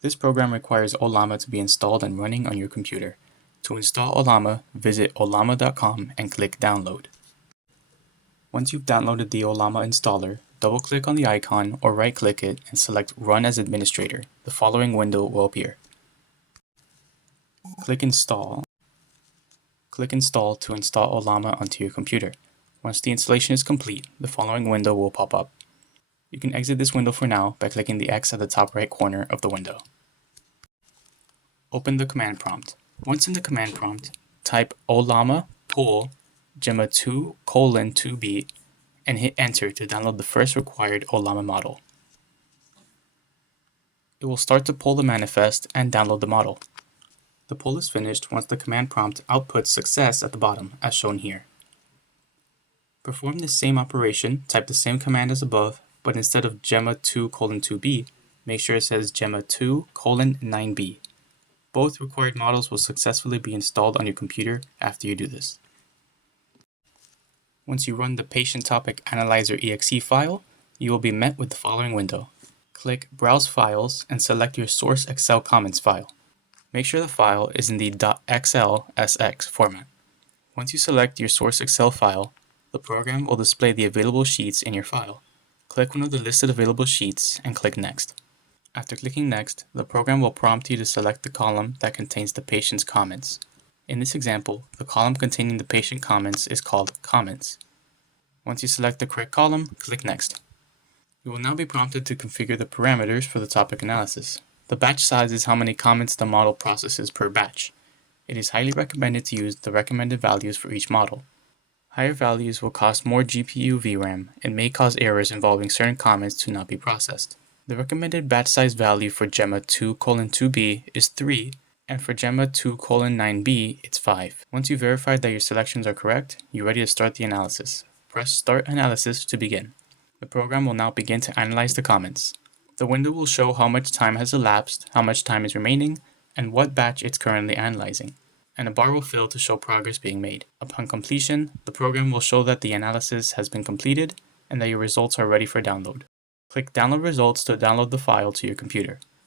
This program requires Ollama to be installed and running on your computer. To install Ollama, visit ollama.com and click Download. Once you've downloaded the Ollama installer, double-click on the icon or right-click it and select Run as Administrator. The following window will appear. Click Install. Click Install to install Ollama onto your computer. Once the installation is complete, the following window will pop up. You can exit this window for now by clicking the X at the top right corner of the window. Open the command prompt. Once in the command prompt, type Ollama pull Gemma 2:2b and hit enter to download the first required Ollama model. It will start to pull the manifest and download the model. The pull is finished once the command prompt outputs success at the bottom, as shown here. Perform the same operation, type the same command as above, but instead of Gemma 2:2b, make sure it says Gemma 2:9b. Both required models will successfully be installed on your computer after you do this. Once you run the Patient Topic Analyzer exe file, you will be met with the following window. Click Browse Files and select your source Excel comments file. Make sure the file is in the .xlsx format. Once you select your source Excel file, the program will display the available sheets in your file. Click one of the listed available sheets and click Next. After clicking Next, the program will prompt you to select the column that contains the patient's comments. In this example, the column containing the patient comments is called Comments. Once you select the correct column, click Next. You will now be prompted to configure the parameters for the topic analysis. The batch size is how many comments the model processes per batch. It is highly recommended to use the recommended values for each model. Higher values will cost more GPU VRAM and may cause errors involving certain comments to not be processed. The recommended batch size value for Gemma 2:2b is 3, and for Gemma 2:9b, it's 5. Once you've verified that your selections are correct, you're ready to start the analysis. Press Start Analysis to begin. The program will now begin to analyze the comments. The window will show how much time has elapsed, how much time is remaining, and what batch it's currently analyzing. And a bar will fill to show progress being made. Upon completion, the program will show that the analysis has been completed and that your results are ready for download. Click Download Results to download the file to your computer.